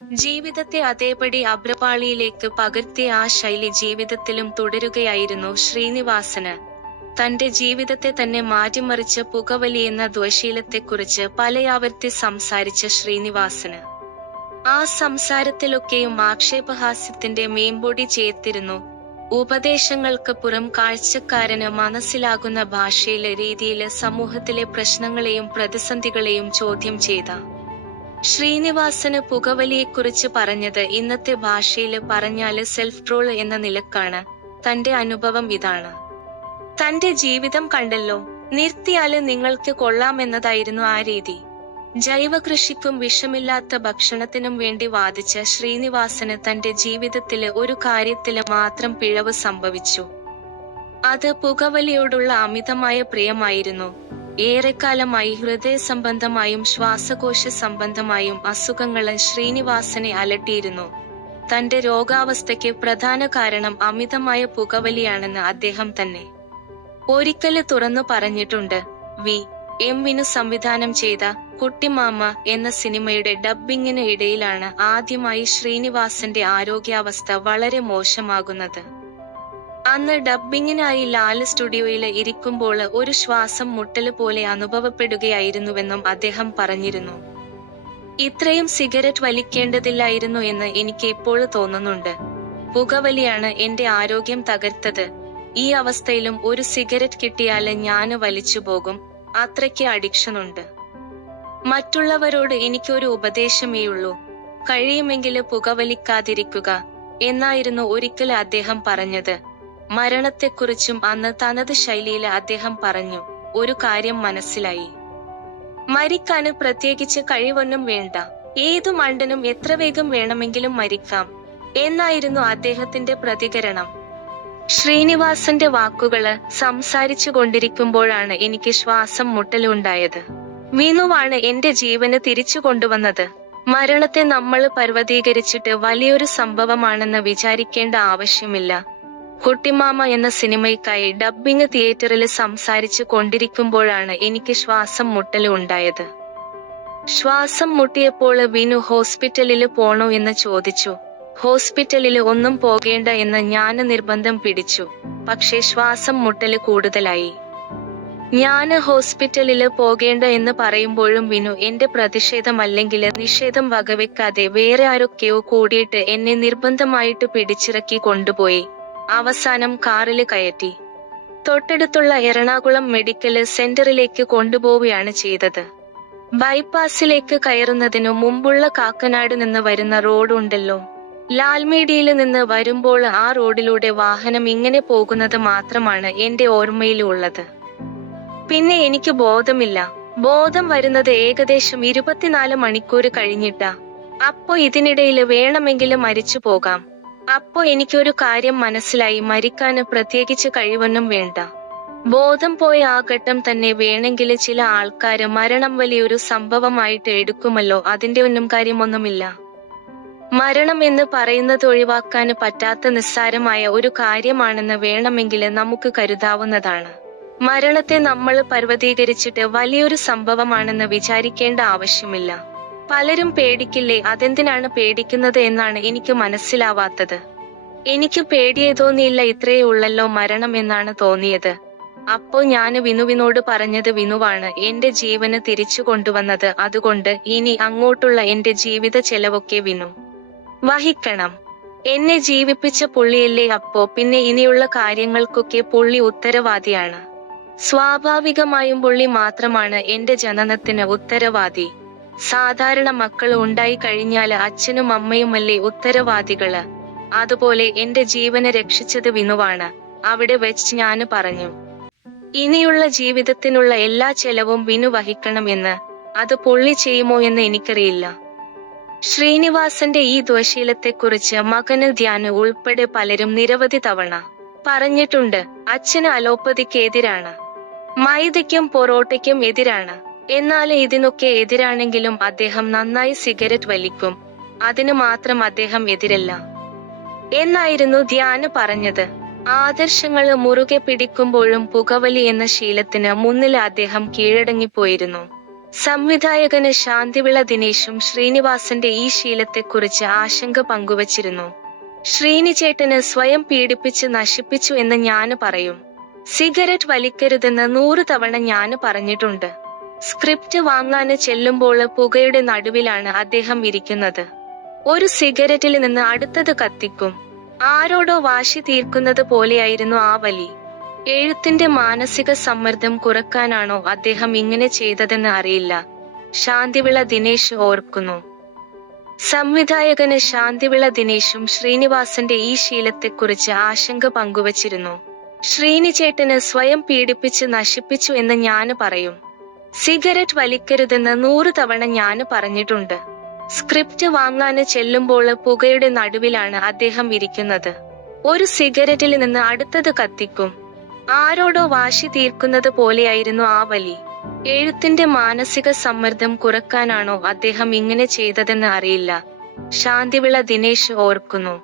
ജീവിതത്തെ അതേപടി അഭ്രപാളിയിലേക്ക് പകർത്തിയ ആ ശൈലി ജീവിതത്തിലും തുടരുകയായിരുന്നു ശ്രീനിവാസന്. തന്റെ ജീവിതത്തെ തന്നെ മാറ്റിമറിച്ച പുകവലിയെന്ന ദ്വശീലത്തെക്കുറിച്ച് പലയാവർത്തി സംസാരിച്ച ശ്രീനിവാസന് ആ സംസാരത്തിലൊക്കെയും ആക്ഷേപഹാസ്യത്തിന്റെ മേമ്പൊടി ചേർത്തിരുന്നു. ഉപദേശങ്ങൾക്ക് പുറം കാഴ്ചക്കാരന് മനസ്സിലാകുന്ന ഭാഷയിലെ രീതിയില് സമൂഹത്തിലെ പ്രശ്നങ്ങളെയും പ്രതിസന്ധികളെയും ചോദ്യം ചെയ്ത ശ്രീനിവാസന് പുകവലിയെക്കുറിച്ച് പറഞ്ഞത് ഇന്നത്തെ ഭാഷയില് പറഞ്ഞാല് സെൽഫ് ട്രോൾ എന്ന നിലക്കാണ്. തന്റെ അനുഭവം ഇതാണ്. തന്റെ ജീവിതം കണ്ടല്ലോ, നിർത്തിയാല് നിങ്ങൾക്ക് കൊള്ളാമെന്നതായിരുന്നു ആ രീതി. ജൈവകൃഷിക്കും വിഷമില്ലാത്ത ഭക്ഷണത്തിനും വേണ്ടി വാദിച്ച ശ്രീനിവാസന് തന്റെ ജീവിതത്തില് ഒരു കാര്യത്തില് മാത്രം പിഴവ് സംഭവിച്ചു. അത് പുകവലിയോടുള്ള അമിതമായ പ്രിയമായിരുന്നു. ഏറെക്കാലമായി ഹൃദയ സംബന്ധമായും ശ്വാസകോശ സംബന്ധമായും അസുഖങ്ങള് ശ്രീനിവാസനെ അലട്ടിയിരുന്നു. തന്റെ രോഗാവസ്ഥയ്ക്ക് പ്രധാന കാരണം അമിതമായ പുകവലിയാണെന്ന് അദ്ദേഹം തന്നെ ഒരിക്കല് തുറന്നു പറഞ്ഞിട്ടുണ്ട്. വി.എം. വിനു സംവിധാനം ചെയ്ത കുട്ടിമാമ എന്ന സിനിമയുടെ ഡബ്ബിങ്ങിന് ഇടയിലാണ് ആദ്യമായി ശ്രീനിവാസന്റെ ആരോഗ്യാവസ്ഥ വളരെ മോശമാകുന്നത്. അന്ന് ഡബ്ബിങ്ങിനായി ലാല് സ്റ്റുഡിയോയില് ഇരിക്കുമ്പോള് ഒരു ശ്വാസം മുട്ടല് പോലെ അനുഭവപ്പെടുകയായിരുന്നുവെന്നും അദ്ദേഹം പറഞ്ഞിരുന്നു. ഇത്രയും സിഗരറ്റ് വലിക്കേണ്ടതില്ലായിരുന്നു എന്ന് എനിക്ക് ഇപ്പോൾ തോന്നുന്നുണ്ട്. പുകവലിയാണ് എന്റെ ആരോഗ്യം തകർത്തത്. ഈ അവസ്ഥയിലും ഒരു സിഗരറ്റ് കിട്ടിയാല് ഞാന് വലിച്ചു പോകും. അത്രയ്ക്ക് അഡിക്ഷനുണ്ട്. മറ്റുള്ളവരോട് എനിക്കൊരു ഉപദേശമേയുള്ളൂ, കഴിയുമെങ്കില് പുകവലിക്കാതിരിക്കുക എന്നായിരുന്നു ഒരിക്കല് അദ്ദേഹം പറഞ്ഞത്. മരണത്തെക്കുറിച്ചും അന്ന് തനത് ശൈലിയില് അദ്ദേഹം പറഞ്ഞു, ഒരു കാര്യം മനസ്സിലായി. മരിക്കാന് പ്രത്യേകിച്ച് കഴിവൊന്നും വേണ്ട. ഏതു മണ്ടനും എത്ര വേഗം വേണമെങ്കിലും മരിക്കാം എന്നായിരുന്നു അദ്ദേഹത്തിന്റെ പ്രതികരണം. ശ്രീനിവാസന്റെ വാക്കുകള് സംസാരിച്ചു കൊണ്ടിരിക്കുമ്പോഴാണ് എനിക്ക് ശ്വാസം മുട്ടലുണ്ടായത്. വിനുവാണ് എന്റെ ജീവന് തിരിച്ചു കൊണ്ടുവന്നത്. മരണത്തെ നമ്മള് പർവ്വതീകരിച്ചിട്ട് വലിയൊരു സംഭവമാണെന്ന് വിചാരിക്കേണ്ട ആവശ്യമില്ല. കുട്ടിമാമ എന്ന സിനിമയ്ക്കായി ഡബ്ബിങ് തിയേറ്ററില് സംസാരിച്ചു കൊണ്ടിരിക്കുമ്പോഴാണ് എനിക്ക് ശ്വാസം മുട്ടല് ഉണ്ടായത്. ശ്വാസം മുട്ടിയപ്പോള് വിനു ഹോസ്പിറ്റലില് പോണോ എന്ന് ചോദിച്ചു. ഹോസ്പിറ്റലില് ഒന്നും പോകേണ്ട എന്ന് ഞാന് നിർബന്ധം പിടിച്ചു. പക്ഷേ ശ്വാസം മുട്ടല് കൂടുതലായി. ഞാന് ഹോസ്പിറ്റലില് പോകേണ്ട എന്ന് പറയുമ്പോഴും വിനു എന്റെ പ്രതിഷേധമല്ലെങ്കില് നിഷേധം വകവെക്കാതെ വേറെ ആരൊക്കെയോ കൂടിയിട്ട് എന്നെ നിർബന്ധമായിട്ട് പിടിച്ചിറക്കി കൊണ്ടുപോയി. അവസാനം കാറില് കയറ്റി തൊട്ടടുത്തുള്ള എറണാകുളം മെഡിക്കല് സെന്ററിലേക്ക് കൊണ്ടുപോവുകയാണ് ചെയ്തത്. ബൈപ്പാസിലേക്ക് കയറുന്നതിനു മുമ്പുള്ള കാക്കനാട് നിന്ന് വരുന്ന റോഡ് ഉണ്ടല്ലോ, ലാൽമേഡിയില് നിന്ന് വരുമ്പോള് ആ റോഡിലൂടെ വാഹനം ഇങ്ങനെ പോകുന്നത് മാത്രമാണ് എന്റെ ഓർമ്മയില് ഉള്ളത്. പിന്നെ എനിക്ക് ബോധമില്ല. ബോധം വരുന്നത് ഏകദേശം 24 മണിക്കൂര് കഴിഞ്ഞിട്ടാ. അപ്പോ ഇതിനിടയില് വേണമെങ്കില് മരിച്ചു പോകാം. അപ്പോ എനിക്കൊരു കാര്യം മനസ്സിലായി, മരിക്കാന് പ്രത്യേകിച്ച് കഴിവൊന്നും വേണ്ട. ബോധം പോയ ആ ഘട്ടം തന്നെ വേണമെങ്കില് ചില ആൾക്കാര് മരണം വലിയൊരു സംഭവമായിട്ട് എടുക്കുമല്ലോ, അതിന്റെ ഒന്നും കാര്യമൊന്നുമില്ല. മരണം എന്ന് പറയുന്നത് ഒഴിവാക്കാന് പറ്റാത്ത നിസ്സാരമായ ഒരു കാര്യമാണെന്ന് വേണമെങ്കില് നമുക്ക് കരുതാവുന്നതാണ്. മരണത്തെ നമ്മള് പർവ്വതീകരിച്ചിട്ട് വലിയൊരു സംഭവമാണെന്ന് വിചാരിക്കേണ്ട ആവശ്യമില്ല. പലരും പേടിക്കില്ലേ, അതെന്തിനാണ് പേടിക്കുന്നത് എന്നാണ് എനിക്ക് മനസ്സിലാവാത്തത്. എനിക്ക് പേടിയേ തോന്നിയില്ല, ഇത്രയേ ഉള്ളല്ലോ മരണം എന്നാണ് തോന്നിയത്. അപ്പോ ഞാന് വിനുവിനോട് പറഞ്ഞത്, വിനുവാണ് എന്റെ ജീവന് തിരിച്ചു കൊണ്ടുവന്നത്, അതുകൊണ്ട് ഇനി അങ്ങോട്ടുള്ള എന്റെ ജീവിത ചെലവൊക്കെ വിനു വഹിക്കണം. എന്നെ ജീവിപ്പിച്ച പുള്ളിയല്ലേ, അപ്പോ പിന്നെ ഇനിയുള്ള കാര്യങ്ങൾക്കൊക്കെ പുള്ളി ഉത്തരവാദിയാണ്. സ്വാഭാവികമായും പുള്ളി മാത്രമാണ് എന്റെ ജനനത്തിന് ഉത്തരവാദി. സാധാരണ മക്കള് ഉണ്ടായി കഴിഞ്ഞാല് അച്ഛനും അമ്മയുമല്ലേ ഉത്തരവാദികള്. അതുപോലെ എന്റെ ജീവന് രക്ഷിച്ചത് വിനുവാണ്. അവിടെ വെച്ച് ഞാന് പറഞ്ഞു, ഇനിയുള്ള ജീവിതത്തിനുള്ള എല്ലാ ചെലവും വിനു വഹിക്കണം എന്ന്. അത് പുള്ളി ചെയ്യുമോ എന്ന് എനിക്കറിയില്ല. ശ്രീനിവാസന്റെ ഈ ദ്വശീലത്തെക്കുറിച്ച് മകന് ധ്യാന് ഉൾപ്പെടെ പലരും നിരവധി തവണ പറഞ്ഞിട്ടുണ്ട്. അച്ഛന് അലോപ്പതിക്ക് എതിരാണ്, മൈദയ്ക്കും പൊറോട്ടയ്ക്കും എതിരാണ്. എന്നാല് ഇതിനൊക്കെ എതിരാണെങ്കിലും അദ്ദേഹം നന്നായി സിഗരറ്റ് വലിക്കും, അതിന് മാത്രം അദ്ദേഹം എതിരല്ല എന്നായിരുന്നു ധ്യാന് പറഞ്ഞത്. ആദർശങ്ങള് മുറുകെ പിടിക്കുമ്പോഴും പുകവലി എന്ന ശീലത്തിന് മുന്നില് അദ്ദേഹം കീഴടങ്ങിപ്പോയിരുന്നു. സംവിധായകന് ശാന്തിവിള ദിനേശും ശ്രീനിവാസന്റെ ഈ ശീലത്തെക്കുറിച്ച് ആശങ്ക പങ്കുവച്ചിരുന്നു. ശ്രീനിചേട്ടന് സ്വയം പീഡിപ്പിച്ച് നശിപ്പിച്ചു എന്ന് ഞാന് പറയും. സിഗരറ്റ് വലിക്കരുതെന്ന് 100 തവണ ഞാന് പറഞ്ഞിട്ടുണ്ട്. സ്ക്രിപ്റ്റ് വാങ്ങാന് ചെല്ലുമ്പോള് പുകയുടെ നടുവിലാണ് അദ്ദേഹം ഇരിക്കുന്നത്. ഒരു സിഗരറ്റിൽ നിന്ന് അടുത്തത് കത്തിക്കും. ആരോടോ വാശി തീർക്കുന്നത് പോലെയായിരുന്നു ആ വലി. എഴുത്തിന്റെ മാനസിക സമ്മർദ്ദം കുറക്കാനാണോ അദ്ദേഹം ഇങ്ങനെ ചെയ്തതെന്ന് അറിയില്ല. ശാന്തിവിള ദിനേശ് ഓർക്കുന്നു. സംവിധായകന് ശാന്തിവിള ദിനേശും ശ്രീനിവാസന്റെ ഈ ശീലത്തെക്കുറിച്ച് ആശങ്ക പങ്കുവച്ചിരുന്നു. ശ്രീനിചേട്ടന് സ്വയം പീഡിപ്പിച്ച് നശിപ്പിച്ചു എന്ന് ഞാന് പറയും. സിഗരറ്റ് വലിക്കരുതെന്ന് 100 തവണ ഞാന് പറഞ്ഞിട്ടുണ്ട്. സ്ക്രിപ്റ്റ് വാങ്ങാന് ചെല്ലുമ്പോള് പുകയുടെ നടുവിലാണ് അദ്ദേഹം ഇരിക്കുന്നത്. ഒരു സിഗരറ്റിൽ നിന്ന് അടുത്തത് കത്തിക്കും. ആരോടോ വാശി തീർക്കുന്നത് പോലെയായിരുന്നു ആ വലി. എഴുത്തിന്റെ മാനസിക സമ്മർദ്ദം കുറക്കാനാണോ അദ്ദേഹം ഇങ്ങനെ ചെയ്തതെന്ന് അറിയില്ല. ശാന്തിവിള ദിനേശ് ഓർക്കുന്നു.